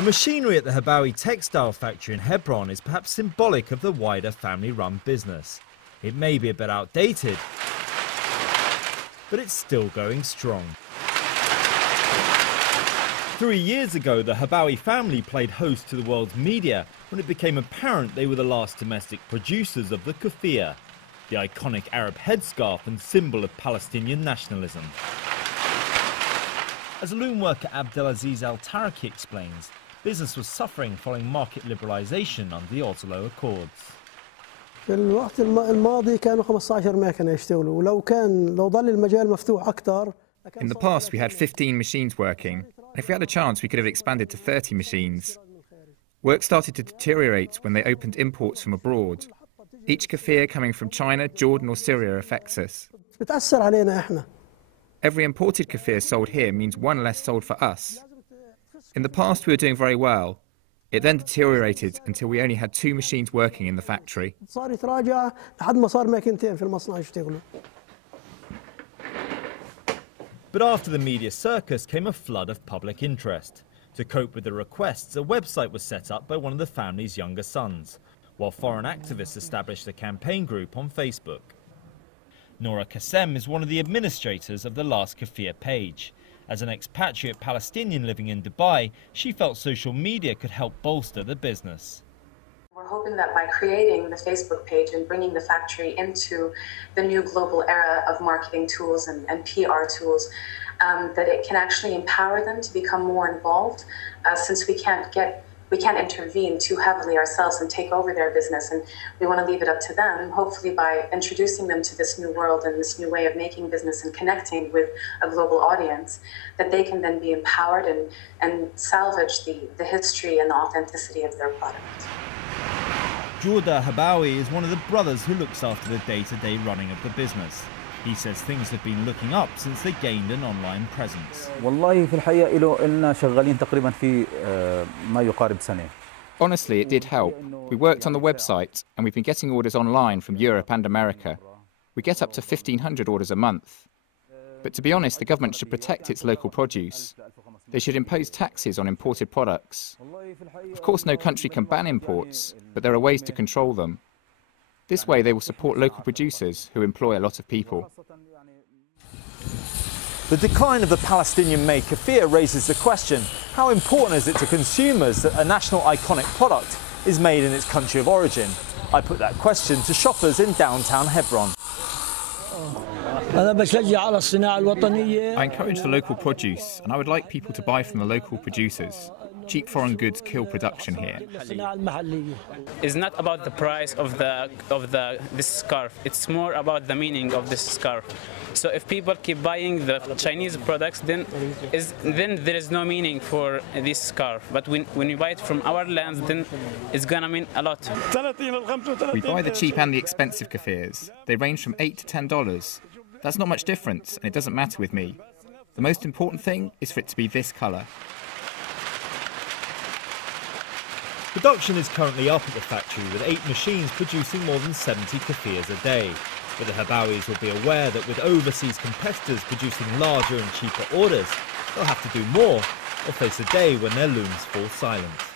The machinery at the Habawi textile factory in Hebron is perhaps symbolic of the wider family-run business. It may be a bit outdated, but it's still going strong. 3 years ago, the Habawi family played host to the world's media when it became apparent they were the last domestic producers of the Keffiyeh, the iconic Arab headscarf and symbol of Palestinian nationalism. As loom worker Abdelaziz Al-Taraki explains, business was suffering following market liberalisation under the Oslo Accords. In the past, we had 15 machines working. If we had a chance, we could have expanded to 30 machines. Work started to deteriorate when they opened imports from abroad. Each Keffiyeh coming from China, Jordan or Syria affects us. Every imported Keffiyeh sold here means one less sold for us. In the past, we were doing very well. It then deteriorated until we only had 2 machines working in the factory. But after the media circus came a flood of public interest. To cope with the requests, a website was set up by one of the family's younger sons, while foreign activists established a campaign group on Facebook. Nora Kassem is one of the administrators of the last Keffiyeh page. As an expatriate Palestinian living in Dubai, she felt social media could help bolster the business. We're hoping that by creating the Facebook page and bringing the factory into the new global era of marketing tools and PR tools, that it can actually empower them to become more involved, since we can't intervene too heavily ourselves and take over their business, and we want to leave it up to them. Hopefully by introducing them to this new world and this new way of making business and connecting with a global audience, that they can then be empowered and salvage the history and the authenticity of their product. Jorda Habawi is one of the brothers who looks after the day-to-day running of the business. He says things have been looking up since they gained an online presence. Honestly, it did help. We worked on the website and we've been getting orders online from Europe and America. We get up to 1,500 orders a month. But to be honest, the government should protect its local produce. They should impose taxes on imported products. Of course, no country can ban imports, but there are ways to control them. This way, they will support local producers who employ a lot of people. The decline of the Palestinian-made Keffiyeh raises the question, how important is it to consumers that a national iconic product is made in its country of origin? I put that question to shoppers in downtown Hebron. I encourage the local produce, and I would like people to buy from the local producers. Cheap foreign goods kill production here. It's not about the price of this scarf. It's more about the meaning of this scarf. So if people keep buying the Chinese products, then there is no meaning for this scarf. But when you buy it from our lands, then it's gonna mean a lot. We buy the cheap and the expensive Keffiyehs. They range from $8 to $10. That's not much difference, and it doesn't matter with me. The most important thing is for it to be this colour. Production is currently up at the factory with 8 machines producing more than 70 Keffiyehs a day. But the Habawis will be aware that with overseas competitors producing larger and cheaper orders, they'll have to do more or face a day when their looms fall silent.